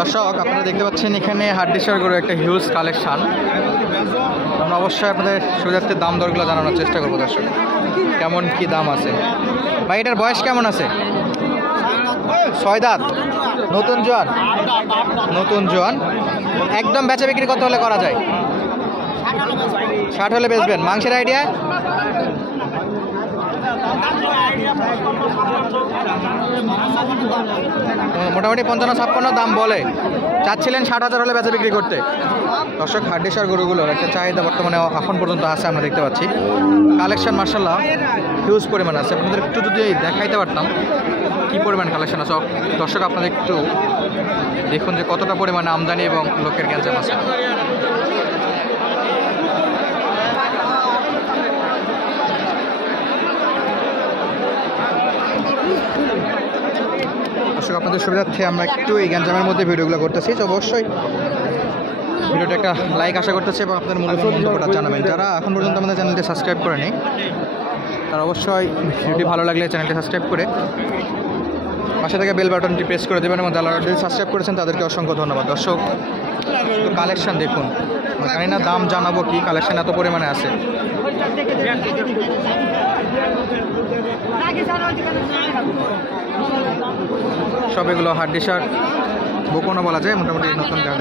দর্শক আপনারা দেখতে পাচ্ছেন এখানে হাড্ডিসার গরু একটা হিউজ কালেকশন। আমরা অবশ্যই আপনাদের সুবিধার্থে দাম দরগুলো জানানোর চেষ্টা করবো। দর্শক কেমন কি দাম আছে ভাই, এটার বয়স কেমন আছে? 6 দাঁত, নতুন জোয়ান। নতুন জোয়ান একদম বেচা বিক্রি কত হলে করা যায়? 60 হলে বেচবেন। মাংসের আইডিয়া? মোটামুটি 55-56 দাম বলে। চাচ্ছিলেন 60,000 হলে বেচা বিক্রি করতে। দর্শক হাড্ডিসার গরুগুলোর একটা চাহিদা বর্তমানে এখন পর্যন্ত আছে, আমরা দেখতে পাচ্ছি। কালেকশন মার্শাল্লাহ হিউজ পরিমাণ আছে। আপনাদের একটু যদি দেখাইতে পারতাম কী পরিমাণ কালেকশন আছে। দর্শক আপনাদের একটু দেখুন যে কতটা পরিমাণে আমদানি এবং লোকের গ্যাঞ্জাম আছে। দর্শক আপনাদের সুবিধার্থে আমরা একটু এই গ্যাঞ্জামের মধ্যে ভিডিওগুলো করতেছি, তো অবশ্যই ভিডিওটা একটা লাইক আশা করতেছি এবং আপনাদের মূল্যবান মন্তব্যটা জানাবেন। যারা এখন পর্যন্ত আমাদের চ্যানেলটি সাবস্ক্রাইব করেনি তারা অবশ্যই ভিডিওটি ভালো লাগলে চ্যানেলটি সাবস্ক্রাইব করে পাশে থেকে বেল বাটনটি প্রেস করে দেবেন এবং যারা অলরেডি সাবস্ক্রাইব করেছেন তাদেরকে অসংখ্য ধন্যবাদ। দর্শক কালেকশন দেখুন, জানি না দাম জানাবো কি, কালেকশন এত পরিমাণে আছে। সব এগুলো হাড্ডিসার বকনও বলা যায়, মোটামুটি নতুন গাড়ি।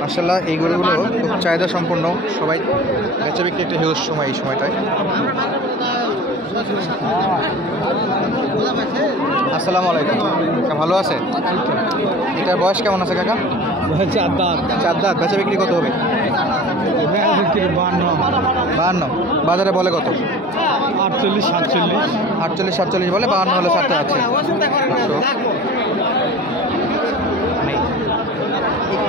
মাশাআল্লাহ এই গরুগুলো খুব চাহিদা সম্পন্ন, সবাই বেচা বিক্রি একটা হিউজ সময় এই সময়টায়। আসসালামু আলাইকুম কাকা, ভালো আছে? এটার বয়স কেমন আছে কাকা? 4 দাঁত। বেচা বিক্রি কত হবে? 52। বাজারে বলে কত? 48-47 বলে, 52 হলে ছাড়তে আছে।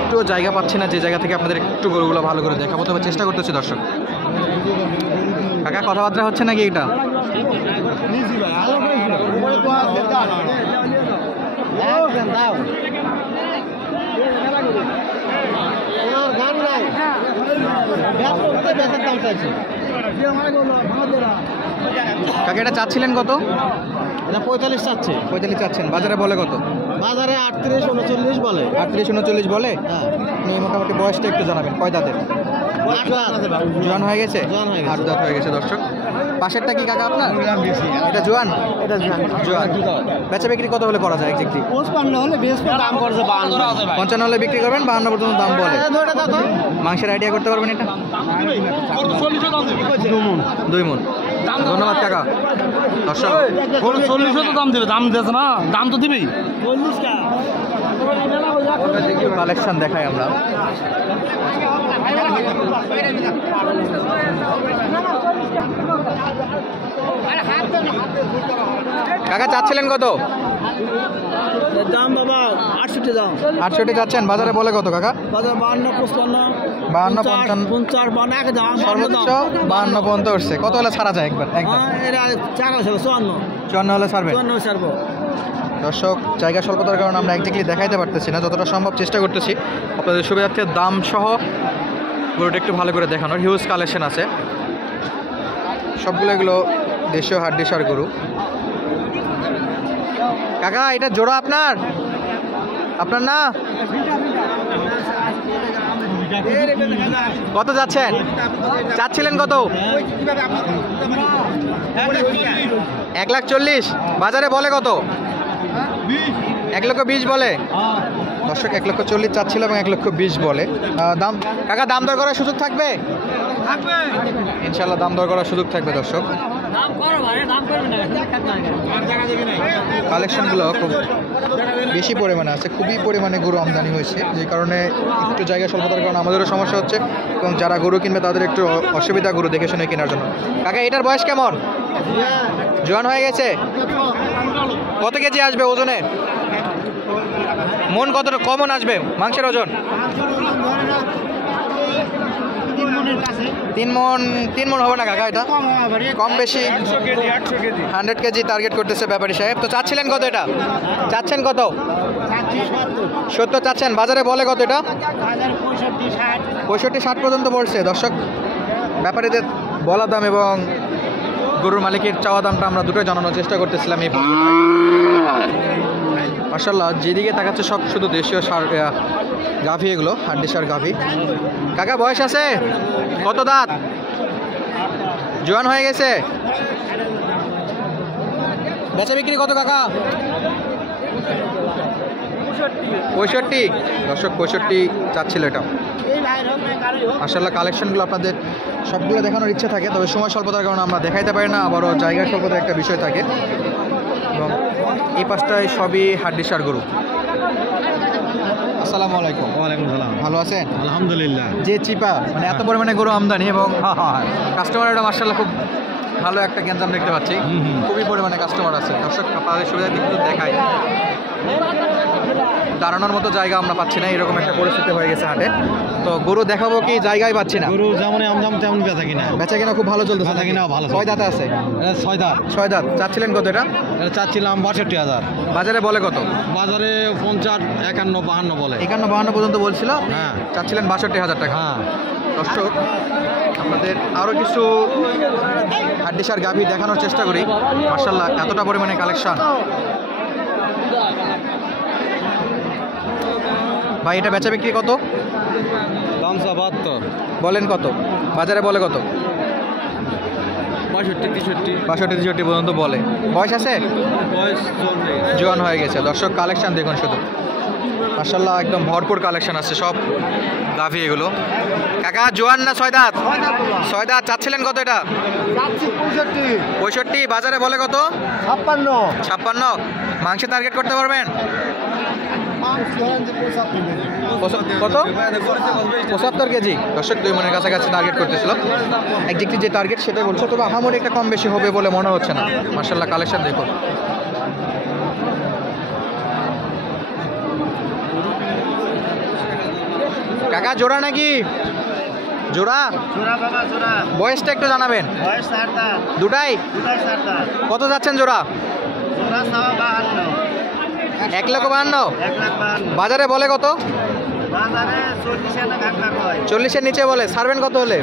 একটু জায়গা পাচ্ছি না, যে জায়গা থেকে আপনাদের একটু গরুগুলো ভালো করে দেখাবো, তবে চেষ্টা করতেছি। দর্শক কাকা কথাবার্তা হচ্ছে নাকি? এটা কাকা এটা চাচ্ছিলেন কত? এটা 45 চাচ্ছে। 45 চাচ্ছেন, বাজারে বলে কত? বাজারে 38-39 বলে। 38-39 বলে। আপনি মোটামুটি বয়সটা একটু জানাবেন, কয় দাঁতের? জোয়ান হয়ে গেছে, 8 দাঁত হয়ে গেছে। দর্শক পাশেরটা কি কাকা আপনার? এটা জোয়ান। জোয়ান বেচা বিক্রি কত হলে করা যায়? এক্স্যাক্টলি 55 হলে দাম করছে 55 হলে বিক্রি করবেন, 52 পর্যন্ত দাম বলে। মাংসের আইডিয়া করতে পারবেন এটা? 2 মণ। ধন্যবাদ কাকা। দর্শক 40 তো দাম দেবে, দাম দিয়েছে না, দাম তো দিবেই। কালেকশন দেখাই আমরা। কাকা চাচ্ছিলেন কত? দাম বাবা 68 দাম। 68 যাচ্ছেন, বাজারে বলে কত কাকা? বাজার 52-55 52-55 50 দাম, সর্বোচ্চ 52 পর্যন্ত উঠছে। কত হলে ছাড়া যায়? একবার একদম এরা টাকা ছিল 54 হলে ছাড়বে। 54 ছাড়বো। দর্শক জায়গা স্বল্পতার কারণে আমরা একজাক্টলি দেখাইতে পারতেছি না, যতটা সম্ভব চেষ্টা করতেছি আপনাদের সুবিধার্থে দাম সহ গরুটা একটু ভালো করে দেখানোর। হিউজ কালেকশন আছে, সবগুলো এগুলো দেশীয় হাড্ডিসার গরু। কাকা এটা জোড়া আপনার? আপনার না? কত যাচ্ছেন? চাচ্ছিলেন কত? 1,40,000। বাজারে বলে কত? 1,20,000 বলে। দর্শক 1,40,000 চাচ্ছিল এবং 1,20,000 বলে। দাম কাকা দাম দর করার সুযোগ থাকবে? ইনশাল্লাহ দাম দর করার সুযোগ থাকবে। দর্শক কালেকশনগুলো খুব বেশি পরিমাণে আছে, খুবই পরিমাণে গরু আমদানি হয়েছে, যে কারণে একটু জায়গা স্বল্পতার কারণে আমাদেরও সমস্যা হচ্ছে এবং যারা গরু কিনবে তাদের একটু অসুবিধা গরু দেখে শুনে কেনার জন্য। কাকা এটার বয়স কেমন? জোয়ান হয়ে গেছে। কত কেজি আসবে ওজনে? মন কত কমন আসবে মাংসের ওজন? তিন মন হবে না কাকা এটা? কম বেশি 100 কেজি টার্গেট করতেছে ব্যাপারী সাহেব। তো চাচ্ছিলেন কত এটা? চাচ্ছেন কত? 70 চাচ্ছেন। বাজারে বলে কত এটা? 65-60 পর্যন্ত পড়ছে। দর্শক, ব্যাপারীদের বলা দাম এবং গরুর মালিকের চাওয়া দামটা আমরা দুটোই জানানোর চেষ্টা করতেছিলাম এই মাশাআল্লাহ। যেদিকে তাকাচ্ছে সব শুধু দেশীয় সার গাভী, এগুলো হাড্ডি সার গাভী। কাকা বয়স আছে? কত দাঁত? জোয়ান হয়ে গেছে? বেচা বিক্রি কত কাকা? 65। দর্শক 65 চাচ্ছিল এটা। মাশাআল্লাহ কালেকশনগুলো আপনাদের সবগুলো দেখানোর ইচ্ছা থাকে, তবে সময় স্বল্পতার কারণে আমরা দেখাইতে পারি না, আবারও জায়গার স্বল্পতার একটা বিষয় থাকে। এবং এই পাশটায় সবই হাড্ডি সার গরু। আসসালামু আলাইকুম। ওয়ালাইকুম সালাম। ভালো আছেন? আলহামদুলিল্লাহ। যে চিপা মানে এত পরিমাণে গরু আমদানি এবং কাস্টমাররা মাশাআল্লাহ খুব ভালো একটা গ্যাঞ্জাম দেখতে পাচ্ছি। খুবই পরিমাণে কাস্টমার আছে। দর্শক আপনাদের সুবিধার্থে একটু দেখাই, দাঁড়ানোর মতো জায়গা আমরা পাচ্ছি না, এরকম একটা পরিস্থিতি হয়ে গেছে হাটে। তো গরু দেখাবো কি জায়গায় পাচ্ছি না। গরু যেমন আমদাম তেমন বেচা কিনা। বেচা কিনা খুব ভালো চলতেছে। বেচা কিনা ভালো। 6 দাঁত আছে? 6 দাঁত। 6 দাঁত। চাচ্ছিলেন কত এটা? এটা চাচ্ছিলাম 62,000। বাজারে বলে কত? বাজারে 50, 51, 52 বলে। 51, 52 পর্যন্ত বলছিল। হ্যাঁ। চাচ্ছিলেন 62,000 টাকা। হ্যাঁ। দর্শক আপনাদের আরও কিছু হাড্ডি সার গাভী দেখানোর চেষ্টা করি। মাশাআল্লাহ এতটা পরিমাণে কালেকশন। ভাই এটা বেচা বিক্রি কত? দাম 72। বলেন কত? বাজারে বলে কত? 65, 63। 62-63 পর্যন্ত বলে। বয়স আছে? বয়স চলবে। জোয়ান হয়ে গেছে। দর্শক কালেকশন দেখুন শুধু, মাশাআল্লাহ একদম ভরপুর কালেকশন আছে সব গাভী এগুলো। কাকা জোয়ান না 6 দাঁত? 6 দাঁত। চাচ্ছিলেন কত এটা? 65। বাজারে বলে কত? 56। মাংসের টার্গেট করতে পারবেন কত? 75 কেজি। দর্শক 2 মনের কাছাকাছি টার্গেট করতেছিল। একদিকটি যে টার্গেট সেটাই বলছো, তবে আহামরি একটা কম বেশি হবে বলে মনে হচ্ছে না। মাশাআল্লাহ কালেকশন দেখুন। কাকা জোড়া নাকি? জোড়া? বয়সটা একটু জানাবেন। দুটাই? কত যাচ্ছেন জোড়া? 1,52,000। বাজারে বলে কত? 40-এর নিচে বলে। ছাড়বেন কত হলে?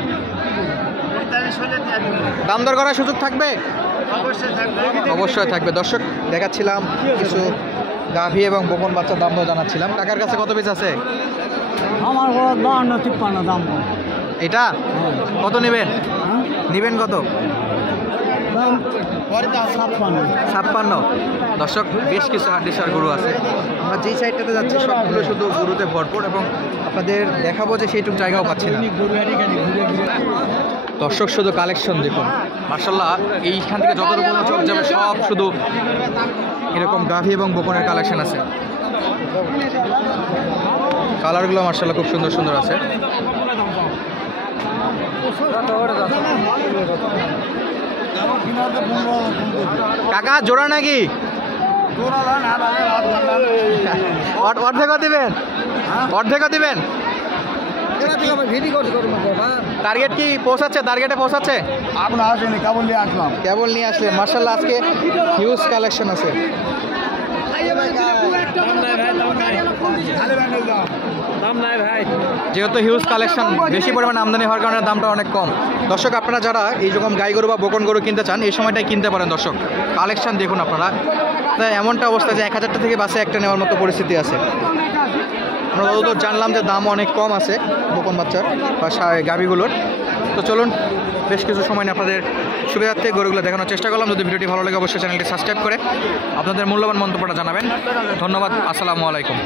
দাম দর করার সুযোগ থাকবে? অবশ্যই থাকবে। দর্শক দেখাচ্ছিলাম কিছু গাভী এবং বকন বাচ্চার দাম দর জানাচ্ছিলাম। কাকার কাছে কত পিস আছে? আমার 52-53 দাম। এটা কত নেবেন? নেবেন কত? 56। দর্শক বেশ কিছু হাড্ডি সার গরু আছে। আমরা যেই সাইডটাতে যাচ্ছি সবগুলো শুধু গরুতে ভরপুর এবং আপনাদের দেখাবো যে সেইটুকু জায়গাও পাচ্ছি না। দর্শক শুধু কালেকশন দেখুন। মাশাআল্লাহ এইখান থেকে যতটুকু চোখ যাবে সব শুধু এরকম গাভী এবং বকনের কালেকশন আছে। কালারগুলো মাশাআল্লাহ খুব সুন্দর সুন্দর আছে। কাকা জোড়া নাকি? অর্ধেকও দিবেন? অর্ধেকও দিবেন? টার্গেট কি পৌঁছাচ্ছে? টার্গেটে পৌঁছাচ্ছে? আপনার আসেনি, কেবল নিয়ে আসলাম। কেবল নিয়ে আসলেন। মাশাআল্লাহ আজকে হিউজ কালেকশন আছে। যেহেতু হিউজ কালেকশন, বেশি পরিমাণে আমদানি হওয়ার কারণে দামটা অনেক কম। দর্শক আপনারা যারা এই রকম গাই গরু বা বকন গরু কিনতে চান এই সময়টাই কিনতে পারেন। দর্শক কালেকশন দেখুন আপনারা। তাই এমনটা অবস্থা যে 1000টা থেকে বাসে একটা নেওয়ার মতো পরিস্থিতি আছে। আমরা যতদূর জানলাম যে দাম অনেক কম আছে বকন বাচ্চার বা গাভীগুলোর। তো চলুন বেশ কিছু সময় নিয়ে আপনাদের সুবিধার্থে গরুগুলো দেখানোর চেষ্টা করলাম। যদি ভিডিওটি ভালো লাগে অবশ্যই চ্যানেলটি সাবস্ক্রাইব করে আপনাদের মূল্যবান মন্তব্যটা জানাবেন। ধন্যবাদ। আসসালামু আলাইকুম।